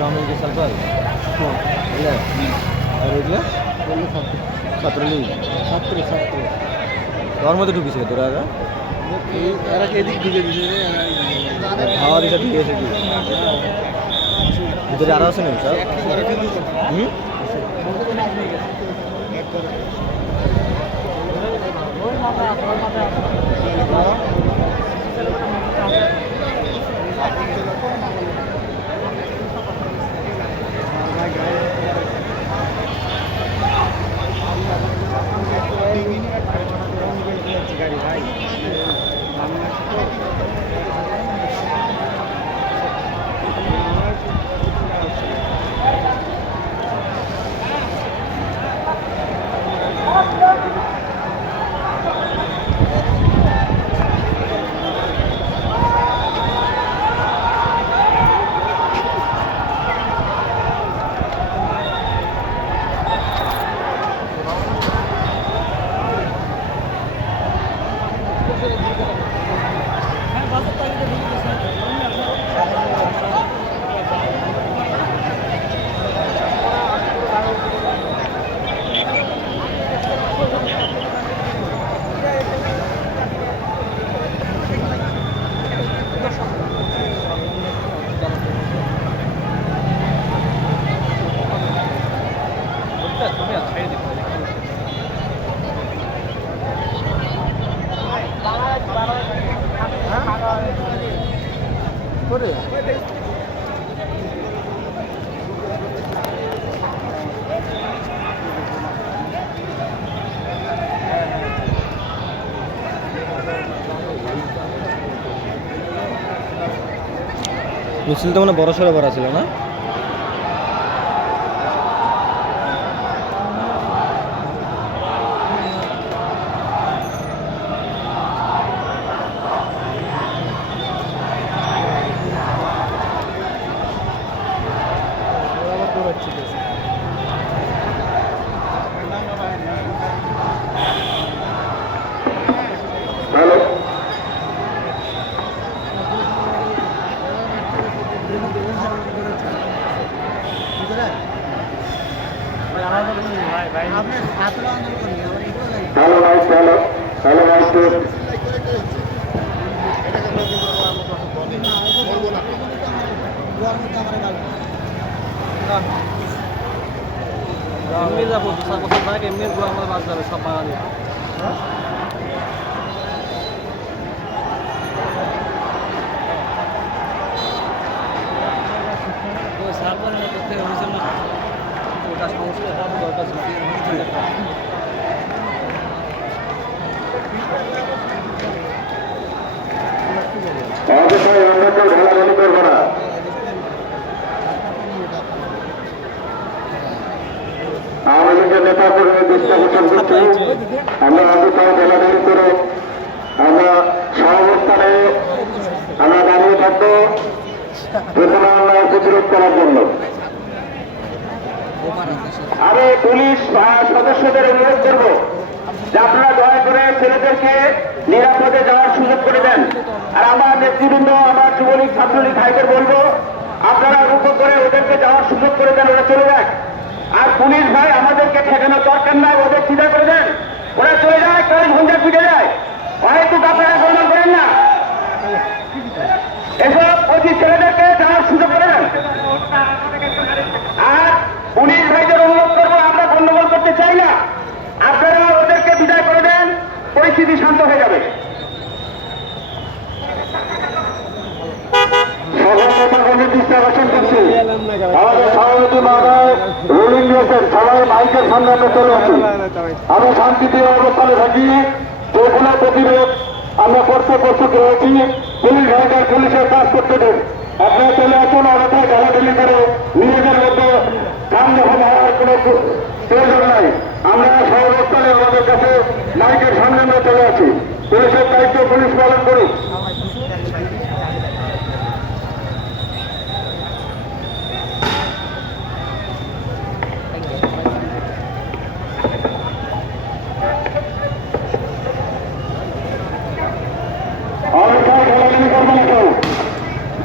Chowmein কি circle বুঝলে আর ওইগুলো ছাত্রলীগ তোর মধ্যে ঢুকিছে তোরা আগে এরা এদিক ঢুকে দিছে খাওয়া দিশা ঠিক আছে কি ভিতরে আরো আছে নাকি স্যার হুম মিছিল তো মানে বড় সড়ো করা ছিল না এমনি যাবো দু 4 বছর যাক এমনি গো আমাদের বাস যাবে সব বাঙালি সার্ভারের মধ্যে হয়েছে না ওটা সমস্যা দরকার ছিল ঢালাঢালি করবো না আওয়ামী লীগের নেতা কর্মী দৃষ্টি আকর্ষণ করছি আমরা অবস্থায় ঢালাঢালি করে আমরা সহাবস্থানে আমরা দাঁড়িয়ে থাকবো চেতনা অন্যায় প্রতিরোধ করার জন্য আমি পুলিশ সদস্যদের অনুরোধ করবো যে আপনারা দয়া করে ছেলেদেরকে নিরাপদে যাওয়ার সুযোগ করে দেন আর আমার নেতৃবৃন্দ আমার যুবলীগ ছাত্রলীগ ভাইদের বলবো আপনারা রুখো করে ওদেরকে যাওয়ার সুযোগ করে দেন ওরা চলে যাক আর পুলিশ ভাই আমাদেরকে ঠেকানোর দরকার নাই ওদের চিন্তা করে দেন ওরা চলে যায় কেউ ঝঞ্ঝা পিটে যায় হয়তো আপনারা প্রমাণ করেন না এসব অতি ছেলেদেরকে যাওয়ার সুযোগ করে দেন আর পুলিশ ভাইদের অনুরোধ করবো আমরা গন্ডগোল করতে চাই না আপনারা ওদেরকে বিদায় করে দেন পরিস্থিতি শান্ত হয়ে যাবে আমাদের সভাপতি মহোদয় রুলিং দিয়েছেন সবাই মাইকের সামনে আমরা চলে আসি আমি শান্তিপ্রিয় অবস্থানে থাকি যেগুলো প্রতিরোধ আমরা করতে প্রস্তুত রয়েছি পুলিশ ভাইদের পুলিশের কাজ করতে দেন আপনারা চলে আসুন অবস্থায় ঢালাঢালি করে নিজেদের মধ্যে কাম যখন হওয়ার কোনো প্রয়োজন নাই আমরা সর্বস্থানে আমাদের কাছে মাইকের সামনে আমরা চলে আসি পুলিশের দায়িত্ব পুলিশ পালন করুক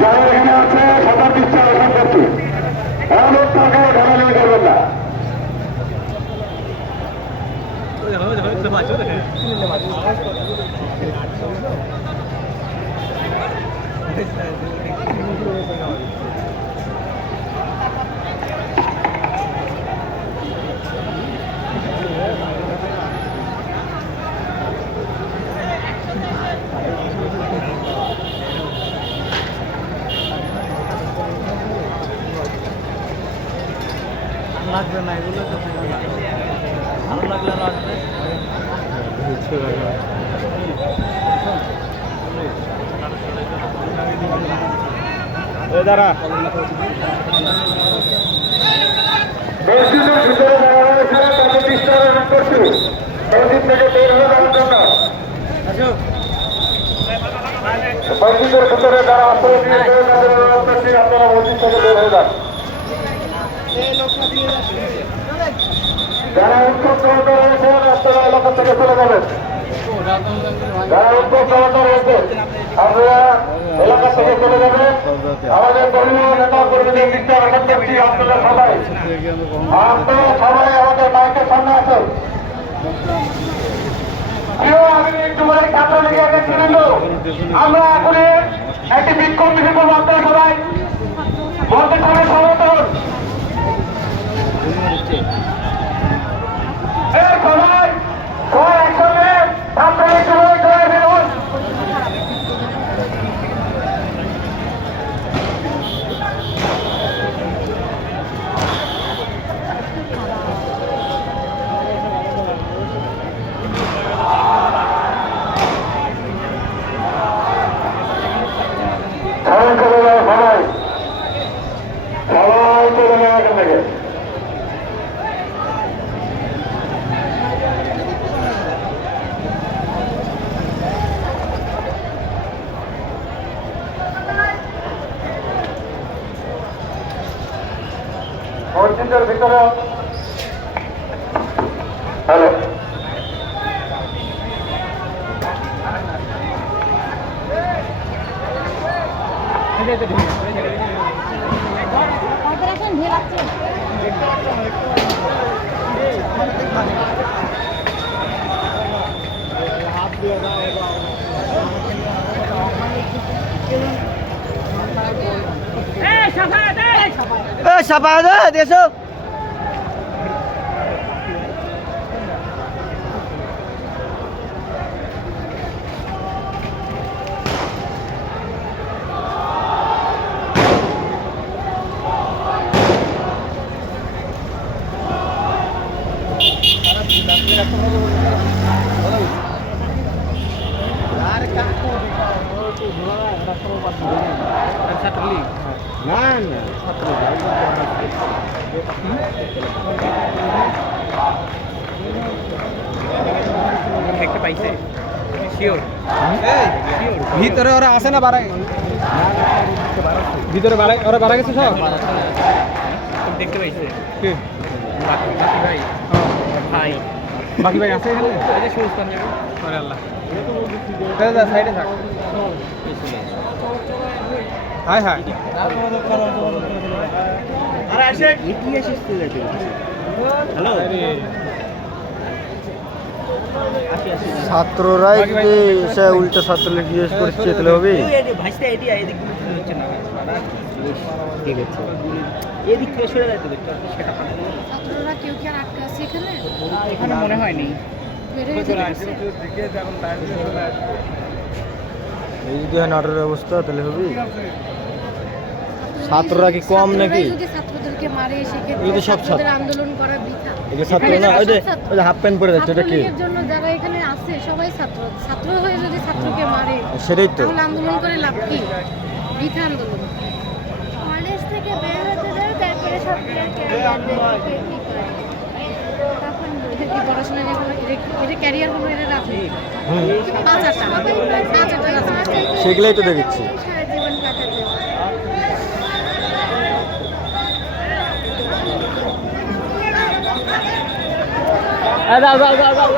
যারা এখানে আছে সবার দৃষ্টি আকর্ষণ করছি এমন টাকা ঢালাঢালি করবেন না। লাগবে না, এগুলো তো ভালো লাগলে লাগবে। দাঁড়া মসজিদের ভিতরে দাঁড়ানো ছিল তাকে ডিস্টার্ব করছি মসজিদ থেকে বের হয়ে যাওয়ার জন্য। মসজিদের ভিতরে যারা আশ্রয় দিয়েছে তাদের অনুরোধ করছি আপনারা মসজিদ থেকে বের হয়ে যান। যারা উৎসব কর্মী রয়েছে আপনারা এলাকা থেকে চলে যাবেন। যারা উৎসব কর্মী রয়েছে আপনারা এলাকা থেকে চলে যাবেন। আমাদের দলীয় নেতা কর্মীদের দিকটা আশা করছি আপনারা সবাই আমাদের মাইকের সামনে আছেন। আমি একটু বলে কাপড় লেগে গেছিলেন। আমরা এখন একটি বিক্ষোভ মিছিল করবো। আপনারা সবাই বলতে পারেন সমর্থন সবাই সবাই একসঙ্গে আপনারা একটু বলে চলে বেরোন। সবাই চলে যাও, সবাই সবাই চলে যাও এখান থেকে। মসজিদের ভিতরে হ্যালো অপারেশন ভিড় আছে। সাফায়াত এসো। না না দেখতে পাইছে শিওর ভিতরে ওরা আসে না বাড়ায় ভিতরে বাড়ায় ওরা বাড়া গেছে সব দেখতে পাইছে কি বাকি ভাই ভাই বাকি ভাই আছে এখানে এই যে সুস্থান যাবে করে আল্লাহ সাইডে থাক হাই হাই আরে আসে কি আসিস তুই হ্যালো ছাত্ররাই যদি সে উল্টো ছাত্রলীগ জিজ্ঞেস করছে তাহলে হবে ভাইসটা এটি এদিক হচ্ছে না ঠিক আছে এদিক থেকে সরে যাইতে দেখতে সেটা ছাত্ররা কেউ কি আর আটকে আছে এখানে? এখানে মনে হয়নি বের হয়ে যাচ্ছে। এই যদি হয় নাটোরের অবস্থা তাহলে হবে ছাত্ররা কি কম নাকি? যদি ছাত্রদেরকে মারে এই সেক্ষেত্রে যে সব ছাত্রদের আন্দোলন করা বৃথা। এই যে ছাত্র না ওই যে হাফ প্যান্ট পরে যাচ্ছে এটা কি ছাত্রলীগের জন্য যারা এখানে আছে সবাই ছাত্র। ছাত্র হয়ে যদি ছাত্রকে মারে সেটাই তো তাহলে আন্দোলন করে লাভ কি? বৃথা আন্দোলন। কলেজ থেকে বের হতে দেয় তারপরে সব কি পড়াশোনা এটা ক্যারিয়ার হলো এটা রাখে সেগুলাই তো দেখছি সারা জীবন কাটাতে যাও যাও যাও যাও